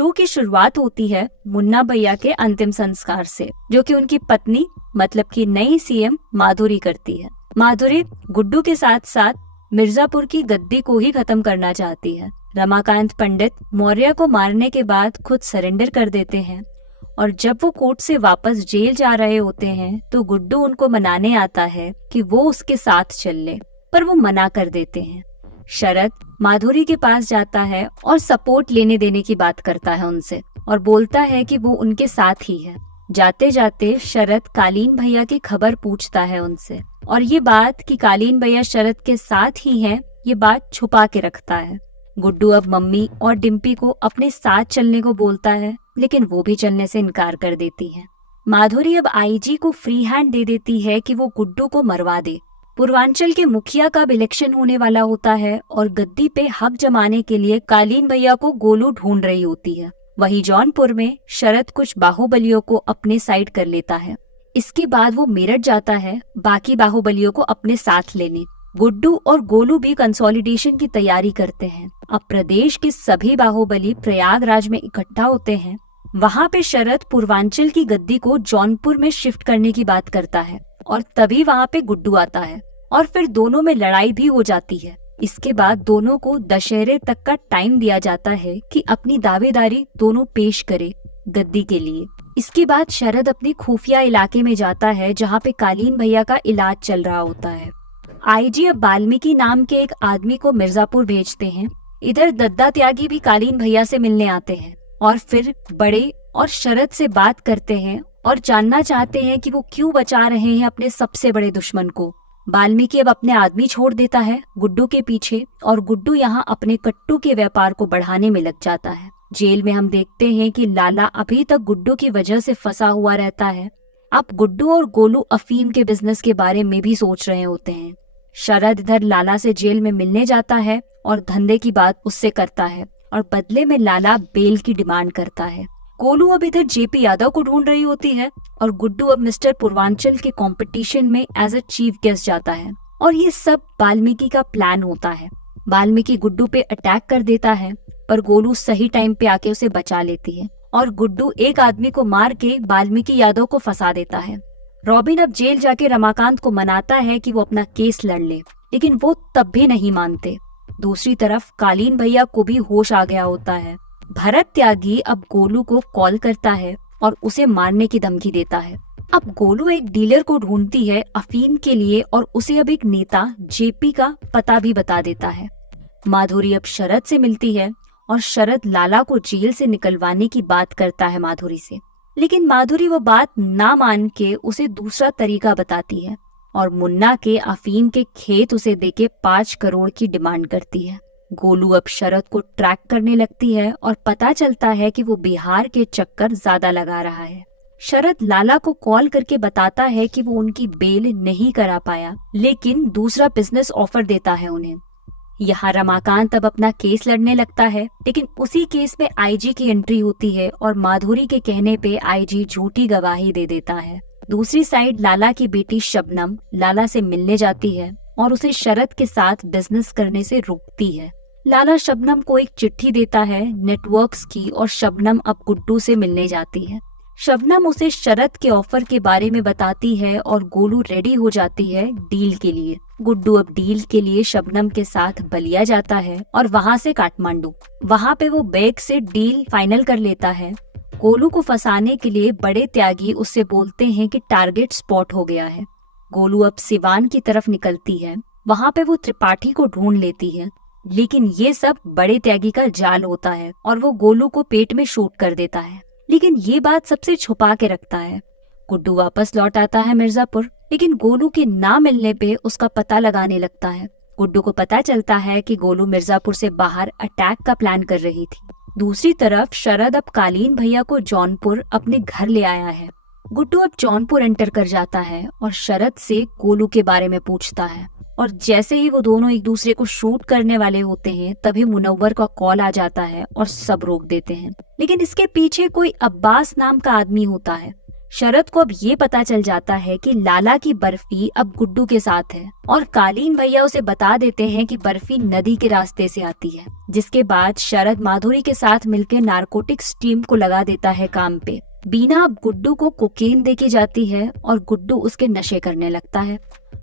Show की शुरुआत होती है मुन्ना भैया के अंतिम संस्कार से, जो कि उनकी पत्नी मतलब कि नई सीएम माधुरी करती है। माधुरी गुड्डू के साथ साथ मिर्जापुर की गद्दी को ही खत्म करना चाहती है। रमाकांत पंडित मौर्य को मारने के बाद खुद सरेंडर कर देते हैं और जब वो कोर्ट से वापस जेल जा रहे होते हैं तो गुड्डू उनको मनाने आता है कि वो उसके साथ चल ले, पर वो मना कर देते हैं। शरद माधुरी के पास जाता है और सपोर्ट लेने देने की बात करता है उनसे और बोलता है कि वो उनके साथ ही है। जाते जाते शरद कालीन भैया की खबर पूछता है उनसे और ये बात कि कालीन भैया शरद के साथ ही हैं, ये बात छुपा के रखता है। गुड्डू अब मम्मी और डिम्पी को अपने साथ चलने को बोलता है, लेकिन वो भी चलने से इनकार कर देती है। माधुरी अब आईजी को फ्री हैंड दे देती है कि वो गुड्डू को मरवा दे। पूर्वांचल के मुखिया का इलेक्शन होने वाला होता है और गद्दी पे हक जमाने के लिए कालीन भैया को गोलू ढूंढ रही होती है। वहीं जौनपुर में शरद कुछ बाहुबलियों को अपने साइड कर लेता है। इसके बाद वो मेरठ जाता है बाकी बाहुबलियों को अपने साथ लेने। गुड्डू और गोलू भी कंसोलिडेशन की तैयारी करते हैं। अब प्रदेश के सभी बाहुबली प्रयागराज में इकट्ठा होते हैं। वहाँ पे शरद पूर्वांचल की गद्दी को जौनपुर में शिफ्ट करने की बात करता है और तभी वहाँ पे गुड्डू आता है और फिर दोनों में लड़ाई भी हो जाती है। इसके बाद दोनों को दशहरे तक का टाइम दिया जाता है कि अपनी दावेदारी दोनों पेश करे गद्दी के लिए। इसके बाद शरद अपने खुफिया इलाके में जाता है जहाँ पे कालीन भैया का इलाज चल रहा होता है। आईजी अब वाल्मीकि नाम के एक आदमी को मिर्जापुर भेजते हैं। इधर दद्दा त्यागी भी कालीन भैया से मिलने आते हैं और फिर बड़े और शरद से बात करते हैं और जानना चाहते हैं कि वो क्यों बचा रहे हैं अपने सबसे बड़े दुश्मन को। वाल्मीकि अब अपने आदमी छोड़ देता है गुड्डू के पीछे और गुड्डू यहाँ अपने कट्टू के व्यापार को बढ़ाने में लग जाता है। जेल में हम देखते हैं कि लाला अभी तक गुड्डू की वजह से फंसा हुआ रहता है। अब गुड्डू और गोलू अफीम के बिजनेस के बारे में भी सोच रहे होते हैं। शरद इधर लाला से जेल में मिलने जाता है और धंधे की बात उससे करता है और बदले में लाला बेल की डिमांड करता है। गोलू अब इधर जेपी यादव को ढूंढ रही होती है और गुड्डू अब मिस्टर पूर्वांचल के कंपटीशन में एज अ चीफ गेस्ट जाता है और ये सब वाल्मीकि का प्लान होता है। वाल्मीकि गुड्डू पे अटैक कर देता है पर गोलू सही टाइम पे आके उसे बचा लेती है और गुड्डू एक आदमी को मार के वाल्मीकि यादव को फंसा देता है। रॉबिन अब जेल जाके रमाकांत को मनाता है कि वो अपना केस लड़ ले, लेकिन वो तब भी नहीं मानते। दूसरी तरफ कालीन भैया को भी होश आ गया होता है। भरत त्यागी अब गोलू को कॉल करता है और उसे मारने की धमकी देता है। अब गोलू एक डीलर को ढूंढती है अफीम के लिए और उसे अब एक नेता जेपी का पता भी बता देता है। माधुरी अब शरद से मिलती है और शरद लाला को जेल से निकलवाने की बात करता है माधुरी से, लेकिन माधुरी वो बात ना मान के उसे दूसरा तरीका बताती है और मुन्ना के अफीम के खेत उसे देके 5 करोड़ की डिमांड करती है। गोलू अब शरद को ट्रैक करने लगती है और पता चलता है कि वो बिहार के चक्कर ज्यादा लगा रहा है। शरद लाला को कॉल करके बताता है कि वो उनकी बेल नहीं करा पाया, लेकिन दूसरा बिजनेस ऑफर देता है उन्हें। यहाँ रमाकांत अब अपना केस लड़ने लगता है, लेकिन उसी केस में आईजी की एंट्री होती है और माधुरी के कहने पे आईजी झूठी गवाही दे देता है। दूसरी साइड लाला की बेटी शबनम लाला से मिलने जाती है और उसे शरद के साथ बिजनेस करने से रोकती है। लाला शबनम को एक चिट्ठी देता है नेटवर्क्स की और शबनम अब गुड्डू से मिलने जाती है। शबनम उसे शरद के ऑफर के बारे में बताती है और गोलू रेडी हो जाती है डील के लिए। गुड्डू अब डील के लिए शबनम के साथ बलिया जाता है और वहाँ से काठमांडू। वहाँ पे वो बैग से डील फाइनल कर लेता है। गोलू को फंसाने के लिए बड़े त्यागी उससे बोलते हैं कि टारगेट स्पॉट हो गया है। गोलू अब सिवान की तरफ निकलती है। वहाँ पे वो त्रिपाठी को ढूंढ लेती है, लेकिन ये सब बड़े त्यागी का जाल होता है और वो गोलू को पेट में शूट कर देता है, लेकिन ये बात सबसे छुपा के रखता है। गुड्डू वापस लौट आता है मिर्जापुर, लेकिन गोलू के ना मिलने पे उसका पता लगाने लगता है। गुड्डू को पता चलता है कि गोलू मिर्जापुर से बाहर अटैक का प्लान कर रही थी। दूसरी तरफ शरद अब कालीन भैया को जौनपुर अपने घर ले आया है। गुड्डू अब जौनपुर एंटर कर जाता है और शरद से गोलू के बारे में पूछता है और जैसे ही वो दोनों एक दूसरे को शूट करने वाले होते हैं तभी मुनव्वर का कॉल आ जाता है और सब रोक देते हैं, लेकिन इसके पीछे कोई अब्बास नाम का आदमी होता है। शरद को अब ये पता चल जाता है कि लाला की बर्फी अब गुड्डू के साथ है और कालीन भैया उसे बता देते हैं कि बर्फी नदी के रास्ते से आती है। जिसके बाद शरद माधुरी के साथ मिलकर नारकोटिक्स टीम को लगा देता है काम पे। बीना अब गुड्डू को कोकेन देके जाती है और गुड्डू उसके नशे करने लगता है।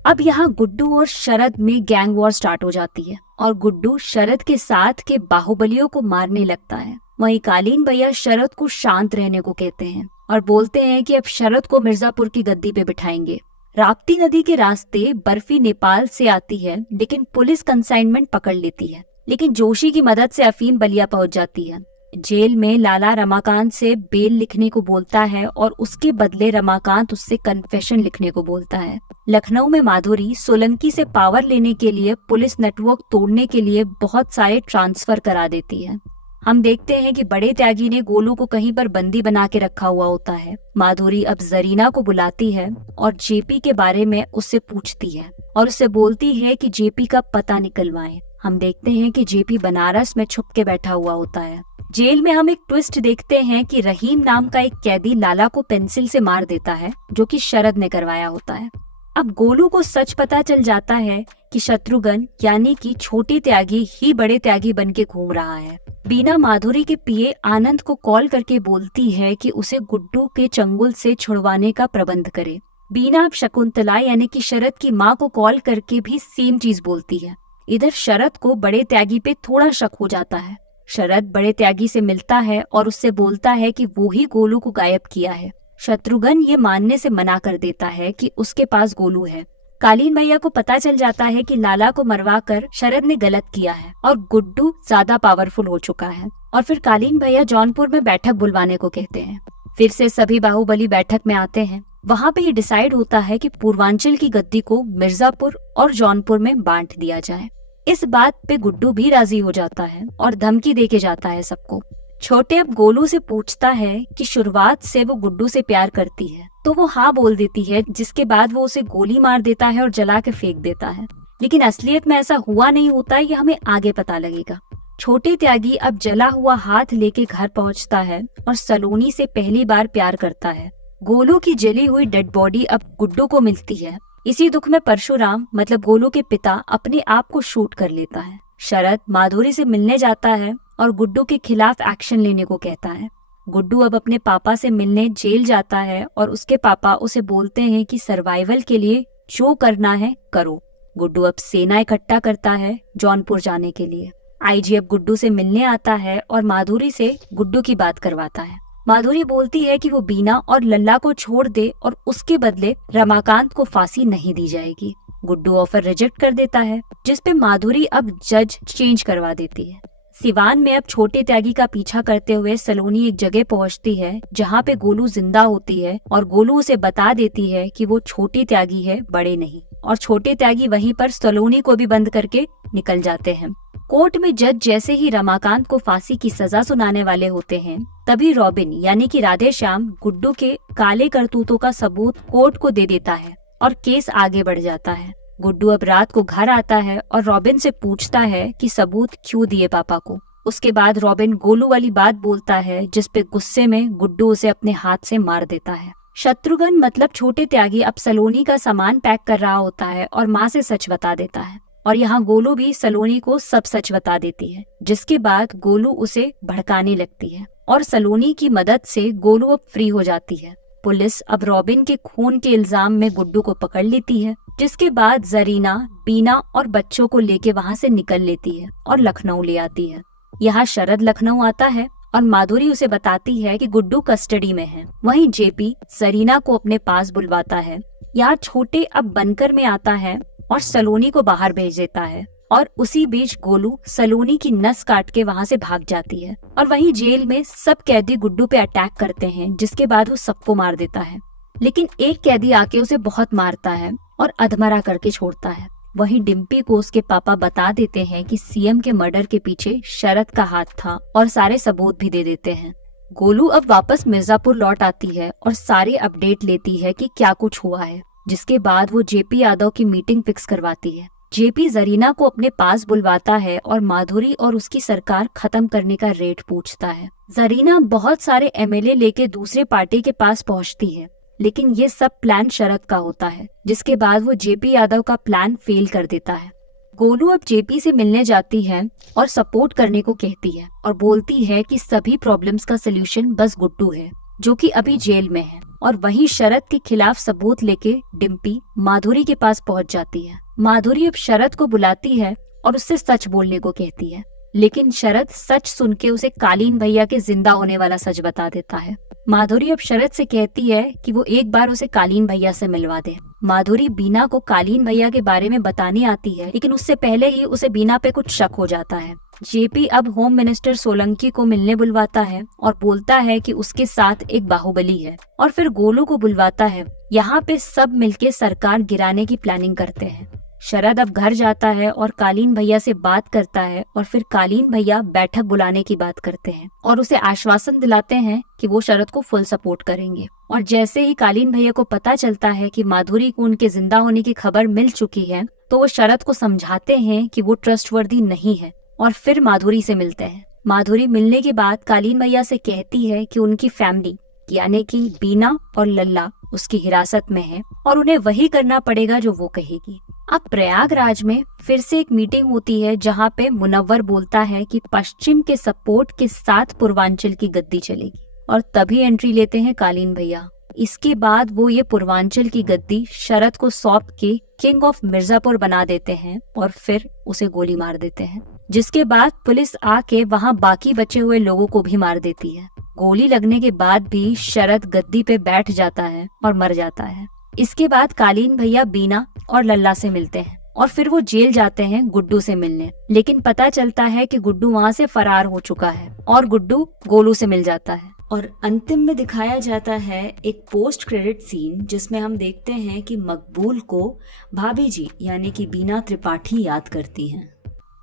अब यहाँ गुड्डू और शरद में गैंग वॉर स्टार्ट हो जाती है और गुड्डू शरद के साथ के बाहुबलियों को मारने लगता है। वहीं कालीन भैया शरद को शांत रहने को कहते हैं और बोलते हैं कि अब शरद को मिर्जापुर की गद्दी पे बिठाएंगे। राप्ती नदी के रास्ते बर्फी नेपाल से आती है, लेकिन पुलिस कंसाइनमेंट पकड़ लेती है। लेकिन जोशी की मदद से अफीम बलिया पहुंच जाती है। जेल में लाला रमाकांत से बेल लिखने को बोलता है और उसके बदले रमाकांत उससे कन्फेशन लिखने को बोलता है। लखनऊ में माधुरी सोलंकी से पावर लेने के लिए पुलिस नेटवर्क तोड़ने के लिए बहुत सारे ट्रांसफर करा देती है। हम देखते हैं कि बड़े त्यागी ने गोलू को कहीं पर बंदी बना के रखा हुआ होता है। माधुरी अब जरीना को बुलाती है और जेपी के बारे में उससे पूछती है और उससे बोलती है कि जेपी का पता निकलवाएं। हम देखते हैं कि जेपी बनारस में छुप के बैठा हुआ होता है। जेल में हम एक ट्विस्ट देखते हैं कि रहीम नाम का एक कैदी लाला को पेंसिल से मार देता है, जो कि शरद ने करवाया होता है। अब गोलू को सच पता चल जाता है कि शत्रुघ्न यानी कि छोटे त्यागी ही बड़े त्यागी बन के घूम रहा है। बीना माधुरी के पीए आनंद को कॉल करके बोलती है कि उसे गुड्डू के चंगुल से छुड़वाने का प्रबंध करे। बीना अब शकुंतला यानी कि शरद की माँ को कॉल करके भी सेम चीज बोलती है। इधर शरद को बड़े त्यागी पे थोड़ा शक हो जाता है। शरद बड़े त्यागी से मिलता है और उससे बोलता है कि वो ही गोलू को गायब किया है। शत्रुघ्न ये मानने से मना कर देता है कि उसके पास गोलू है। कालीन भैया को पता चल जाता है कि लाला को मरवा कर शरद ने गलत किया है और गुड्डू ज्यादा पावरफुल हो चुका है। और फिर कालीन भैया जौनपुर में बैठक बुलवाने को कहते हैं। फिर से सभी बाहुबली बैठक में आते हैं। वहाँ पे ये डिसाइड होता है कि पूर्वांचल की गद्दी को मिर्जापुर और जौनपुर में बांट दिया जाए। इस बात पे गुड्डू भी राजी हो जाता है और धमकी देके जाता है सबको। छोटे अब गोलू से पूछता है कि शुरुआत से वो गुड्डू से प्यार करती है, तो वो हाँ बोल देती है, जिसके बाद वो उसे गोली मार देता है और जला के फेंक देता है। लेकिन असलियत में ऐसा हुआ नहीं होता, ये हमें आगे पता लगेगा। छोटे त्यागी अब जला हुआ हाथ लेके घर पहुंचता है और सलोनी से पहली बार प्यार करता है। गोलू की जली हुई डेड बॉडी अब गुड्डू को मिलती है। इसी दुख में परशुराम मतलब गोलू के पिता अपने आप को शूट कर लेता है। शरद माधुरी से मिलने जाता है और गुड्डू के खिलाफ एक्शन लेने को कहता है। गुड्डू अब अपने पापा से मिलने जेल जाता है और उसके पापा उसे बोलते हैं कि सर्वाइवल के लिए जो करना है करो। गुड्डू अब सेना इकट्ठा करता है जौनपुर जाने के लिए। आईजी अब गुड्डू से मिलने आता है और माधुरी से गुड्डू की बात करवाता है। माधुरी बोलती है कि वो बीना और लल्ला को छोड़ दे और उसके बदले रमाकांत को फांसी नहीं दी जाएगी। गुड्डू ऑफर रिजेक्ट कर देता है, जिसपे माधुरी अब जज चेंज करवा देती है। सिवान में अब छोटे त्यागी का पीछा करते हुए सलोनी एक जगह पहुंचती है जहां पे गोलू जिंदा होती है और गोलू उसे बता देती है कि वो छोटे त्यागी है, बड़े नहीं। और छोटे त्यागी वहीं पर सलोनी को भी बंद करके निकल जाते हैं। कोर्ट में जज जैसे ही रमाकांत को फांसी की सजा सुनाने वाले होते हैं, तभी रॉबिन यानी कि राधे श्याम गुड्डू के काले करतूतों का सबूत कोर्ट को दे देता है और केस आगे बढ़ जाता है। गुड्डू अब रात को घर आता है और रॉबिन से पूछता है कि सबूत क्यों दिए पापा को। उसके बाद रॉबिन गोलू वाली बात बोलता है, जिसपे गुस्से में गुड्डू उसे अपने हाथ से मार देता है। शत्रुघ्न मतलब छोटे त्यागी अब सलोनी का सामान पैक कर रहा होता है और माँ से सच बता देता है और यहाँ गोलू भी सलोनी को सब सच बता देती है, जिसके बाद गोलू उसे भड़काने लगती है और सलोनी की मदद से गोलू अब फ्री हो जाती है। पुलिस अब रॉबिन के खून के इल्जाम में गुड्डू को पकड़ लेती है, जिसके बाद जरीना, बीना और बच्चों को लेके वहाँ से निकल लेती है और लखनऊ ले आती है। यहाँ शरद लखनऊ आता है और माधुरी उसे बताती है कि गुड्डू कस्टडी में है। वहीं जेपी जरीना को अपने पास बुलवाता है। यहाँ छोटे अब बनकर में आता है और सलोनी को बाहर भेज देता है और उसी बीच गोलू सलोनी की नस काट के वहाँ से भाग जाती है। और वहीं जेल में सब कैदी गुड्डू पे अटैक करते हैं, जिसके बाद वो सबको मार देता है। लेकिन एक कैदी आके उसे बहुत मारता है और अधमरा करके छोड़ता है। वहीं डिम्पी को उसके पापा बता देते हैं कि सीएम के मर्डर के पीछे शरद का हाथ था और सारे सबूत भी दे देते हैं। गोलू अब वापस मिर्जापुर लौट आती है और सारे अपडेट लेती है कि क्या कुछ हुआ है, जिसके बाद वो जेपी यादव की मीटिंग फिक्स करवाती है। जेपी जरीना को अपने पास बुलवाता है और माधुरी और उसकी सरकार खत्म करने का रेट पूछता है। जरीना बहुत सारे एमएलए लेके दूसरे पार्टी के पास पहुंचती है लेकिन ये सब प्लान शरद का होता है, जिसके बाद वो जेपी यादव का प्लान फेल कर देता है। गोलू अब जेपी से मिलने जाती है और सपोर्ट करने को कहती है और बोलती है कि सभी प्रॉब्लम्स का सलूशन बस गुड्डू है, जो कि अभी जेल में है। और वहीं शरद के खिलाफ सबूत लेके डिम्पी माधुरी के पास पहुंच जाती है। माधुरी अब शरद को बुलाती है और उससे सच बोलने को कहती है, लेकिन शरद सच सुन के उसे कालीन भैया के जिंदा होने वाला सच बता देता है। माधुरी अब शरद से कहती है कि वो एक बार उसे कालीन भैया से मिलवा दे। माधुरी बीना को कालीन भैया के बारे में बताने आती है, लेकिन उससे पहले ही उसे बीना पे कुछ शक हो जाता है। जेपी अब होम मिनिस्टर सोलंकी को मिलने बुलवाता है और बोलता है कि उसके साथ एक बाहुबली है, और फिर गोलू को बुलवाता है। यहाँ पे सब मिलके सरकार गिराने की प्लानिंग करते हैं। शरद अब घर जाता है और कालीन भैया से बात करता है और फिर कालीन भैया बैठक बुलाने की बात करते हैं और उसे आश्वासन दिलाते हैं कि वो शरद को फुल सपोर्ट करेंगे। और जैसे ही कालीन भैया को पता चलता है कि माधुरी को उनके जिंदा होने की खबर मिल चुकी है, तो वो शरद को समझाते हैं कि वो ट्रस्टवर्दी नहीं है और फिर माधुरी से मिलते हैं। माधुरी मिलने के बाद कालीन भैया से कहती है कि उनकी फैमिली यानी कि बीना और लल्ला उसकी हिरासत में है और उन्हें वही करना पड़ेगा जो वो कहेगी। अब प्रयागराज में फिर से एक मीटिंग होती है जहाँ पे मुनव्वर बोलता है कि पश्चिम के सपोर्ट के साथ पूर्वांचल की गद्दी चलेगी, और तभी एंट्री लेते हैं कालीन भैया। इसके बाद वो ये पूर्वांचल की गद्दी शरद को सौंप के किंग ऑफ मिर्जापुर बना देते हैं और फिर उसे गोली मार देते हैं, जिसके बाद पुलिस आके वहाँ बाकी बचे हुए लोगों को भी मार देती है। गोली लगने के बाद भी शरद गद्दी पे बैठ जाता है और मर जाता है। इसके बाद कालीन भैया बीना और लल्ला से मिलते हैं और फिर वो जेल जाते हैं गुड्डू से मिलने, लेकिन पता चलता है कि गुड्डू वहाँ से फरार हो चुका है और गुड्डू गोलू से मिल जाता है। और अंतिम में दिखाया जाता है एक पोस्ट क्रेडिट सीन, जिसमें हम देखते हैं कि मकबूल को भाभी जी यानी कि बीना त्रिपाठी याद करती हैं।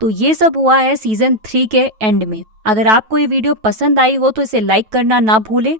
तो ये सब हुआ है सीजन 3 के एंड में। अगर आपको ये वीडियो पसंद आई हो तो इसे लाइक करना ना भूले